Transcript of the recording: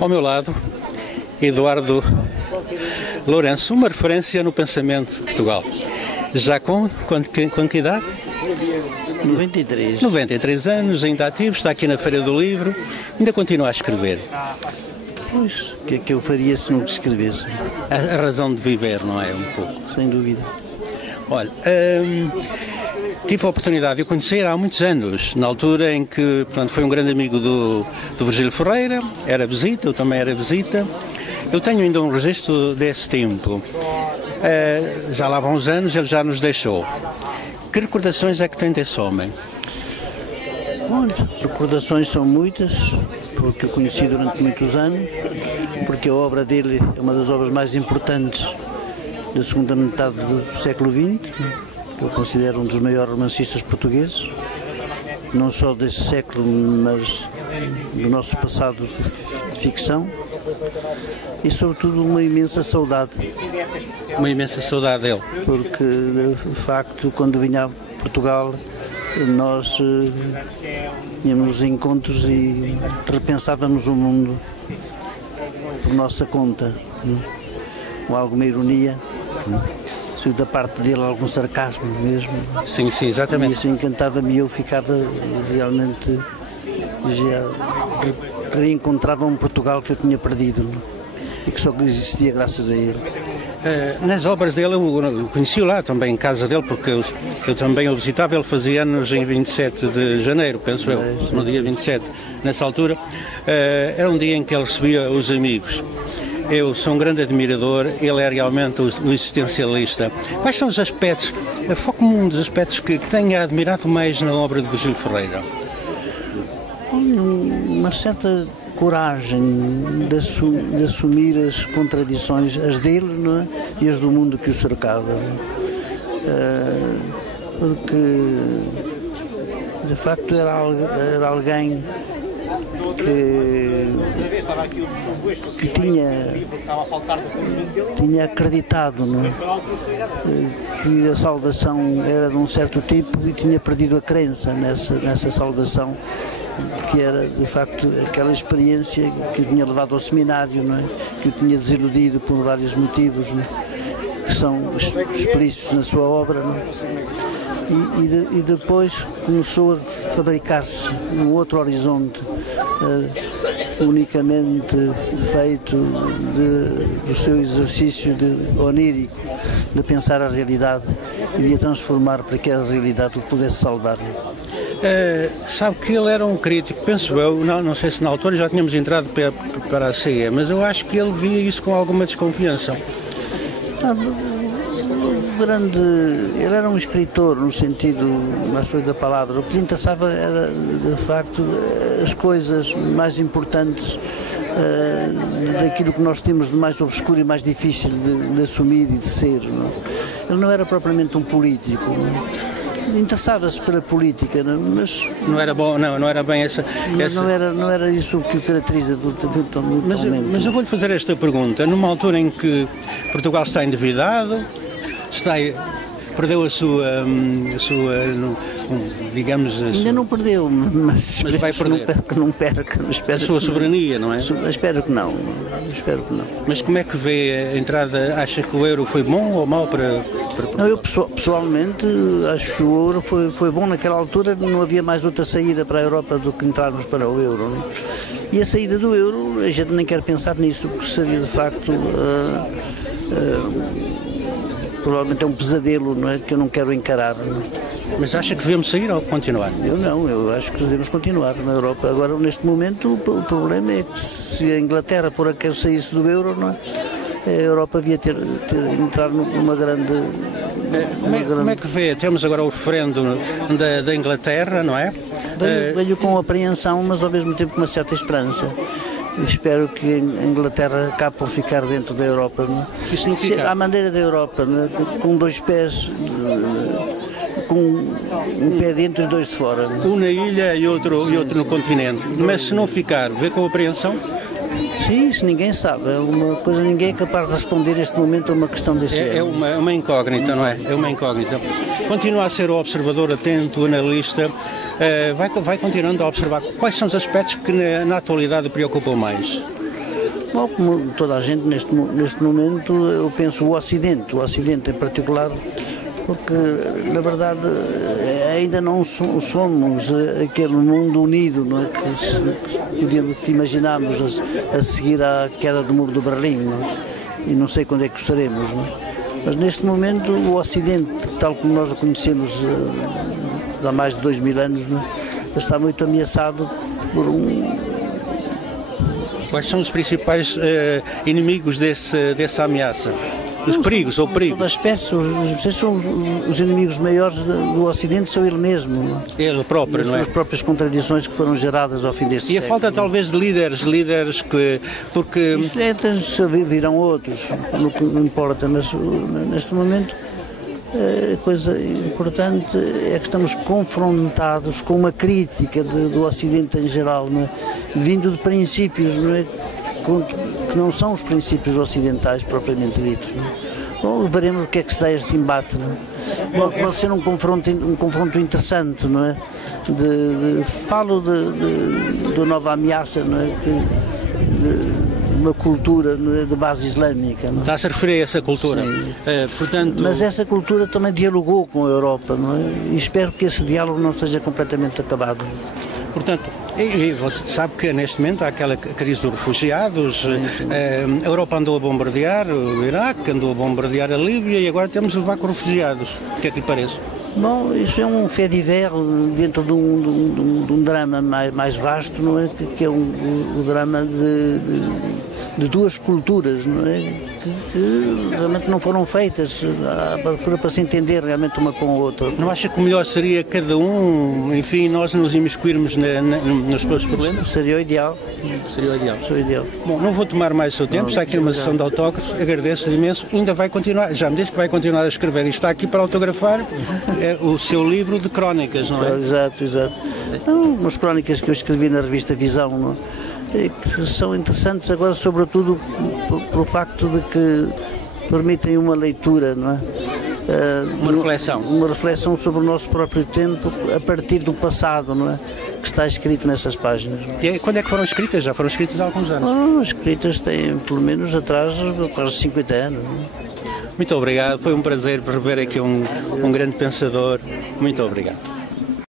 Ao meu lado, Eduardo Lourenço, uma referência no pensamento de Portugal. Já com que idade? 93. 93 anos, ainda ativo, está aqui na Feira do Livro, ainda continua a escrever. Pois, o que é que eu faria se não escrevesse? A razão de viver, não é? Um pouco. Sem dúvida. Olha, tive a oportunidade de o conhecer há muitos anos, na altura em que, portanto, foi um grande amigo do Virgílio Ferreira, era visita, eu também era visita. Eu tenho ainda um registro desse tempo. Já lá vão uns anos, ele já nos deixou. Que recordações é que tem desse homem? Olha, recordações são muitas, porque eu conheci durante muitos anos, porque a obra dele é uma das obras mais importantes da segunda metade do século XX, que eu considero um dos maiores romancistas portugueses, não só desse século, mas do nosso passado de ficção, e sobretudo uma imensa saudade. Uma imensa saudade dele. Porque, de facto, quando vinha a Portugal, nós tínhamos encontros e repensávamos o mundo por nossa conta, com alguma ironia, da parte dele algum sarcasmo mesmo. Sim, sim, exatamente. E isso encantava-me e eu ficava realmente, reencontrava um Portugal que eu tinha perdido e que só existia graças a ele. Nas obras dele, eu conheci-o lá também, em casa dele, porque eu também o visitava. Ele fazia anos em 27 de janeiro, penso eu, no dia 27. Nessa altura, era um dia em que ele recebia os amigos. Eu sou um grande admirador, ele é realmente o existencialista. Quais são os aspectos, foco-me um dos aspectos que tenha admirado mais na obra de Virgílio Ferreira? Uma certa coragem de assumir as contradições, as dele, não é? E as do mundo que o cercava. Porque, de facto, era alguém que tinha acreditado, não é? Que a salvação era de um certo tipo e tinha perdido a crença nessa salvação, que era de facto aquela experiência que o tinha levado ao seminário, não é? Que o tinha desiludido por vários motivos, não é? Que são explícitos na sua obra, não é? E depois começou a fabricar-se um outro horizonte, unicamente feito do seu exercício onírico, de pensar a realidade e a transformar para que a realidade o pudesse salvar. Sabe que ele era um crítico, penso eu, não sei se na altura já tínhamos entrado para a CE, mas eu acho que ele via isso com alguma desconfiança. Ele era um escritor no sentido mais da palavra. O que lhe interessava era, de facto, as coisas mais importantes daquilo que nós temos de mais obscuro e mais difícil de assumir e de ser. Não? Ele não era propriamente um político. Interessava-se pela política, mas não era bom, não era bem essa. Não era isso que o caracteriza totalmente. Mas eu vou-lhe fazer esta pergunta. Numa altura em que Portugal está endividado, perdeu a sua digamos... Ainda não perdeu, mas vai perder. Não perca. A sua soberania, não é? Espero que não. Mas como é que vê a entrada? Acha que o euro foi bom ou mau para Portugal? Não, eu pessoalmente acho que o euro foi bom naquela altura, não havia mais outra saída para a Europa do que entrarmos para o euro. Não? E a saída do euro, a gente nem quer pensar nisso, porque seria de facto... provavelmente é um pesadelo, não é? Que eu não quero encarar. Não? Mas acha que devemos sair ou continuar? Eu acho que devemos continuar na Europa. Agora, neste momento, o problema é que se a Inglaterra por acaso saísse do euro, não é? A Europa devia entrar numa grande... Como é que vê? Temos agora o referendo da Inglaterra, não é? Veio com apreensão, mas ao mesmo tempo com uma certa esperança. Espero que a Inglaterra acabe por ficar dentro da Europa. Não? Isso não fica? À maneira da Europa, não? Com dois pés, com um pé dentro e dois de fora. Não? Um na ilha e outro no continente. Mas se não ficar, vê com apreensão? Sim, isso ninguém sabe. É uma coisa, ninguém é capaz de responder neste momento a uma questão desse É uma incógnita, não é? É uma incógnita. Continua a ser o observador atento, o analista. Vai continuando a observar quais são os aspectos que na atualidade preocupam mais. Bom, como toda a gente neste momento, eu penso o Ocidente em particular, porque na verdade ainda não somos aquele mundo unido, não é? Que imaginámos a seguir à queda do muro do Berlim, não é? E não sei quando é que o seremos, não é? Mas neste momento o Ocidente, tal como nós o conhecemos há mais de 2000 anos, não é? Está muito ameaçado por Quais são os principais inimigos dessa ameaça? Os perigos ou perigos? Toda a espécie, os inimigos maiores do Ocidente são ele mesmo. Não é? Ele próprio, não é? As próprias contradições que foram geradas ao fim deste século. E a falta talvez de líderes que... porque... Virão outros, não importa, mas neste momento a coisa importante é que estamos confrontados com uma crítica do Ocidente em geral, não é? Vindo de princípios, não é? Que não são os princípios ocidentais propriamente ditos. Não é? Bom, veremos o que é que se dá a este embate. Não é? Pode ser um confronto interessante, não é? Falo de nova ameaça, não é? Uma cultura, não é? De base islâmica. Não é? Está-se a referir a essa cultura? Sim. Portanto... Mas essa cultura também dialogou com a Europa, não é? E espero que esse diálogo não esteja completamente acabado. Portanto, e você sabe que neste momento há aquela crise dos refugiados, a Europa andou a bombardear o Iraque, andou a bombardear a Líbia e agora temos de levar com refugiados. O que é que lhe parece? Bom, isso é um fait divers dentro de um drama mais vasto, não é? Que é o drama de duas culturas, não é? Que realmente não foram feitas à procura para se entender realmente uma com a outra. Não acha que o melhor seria cada um, enfim, nós nos imiscuirmos nos seus problemas? Seria o ideal. Seria o ideal. Seria o ideal. Bom, não vou tomar mais o seu tempo, está aqui numa sessão de autógrafos, agradeço imenso, ainda vai continuar, já me disse que vai continuar a escrever e está aqui para autografar o seu livro de crónicas, não é? Exato. Umas crónicas que eu escrevi na revista Visão, não é? Que são interessantes agora, sobretudo pelo facto de que permitem uma leitura, não é? Uma reflexão sobre o nosso próprio tempo a partir do passado, não é? Que está escrito nessas páginas. E quando é que foram escritas? Já foram escritas há alguns anos? Escritas têm pelo menos atrás quase 50 anos. Não é? Muito obrigado, foi um prazer rever aqui um grande pensador. Muito obrigado.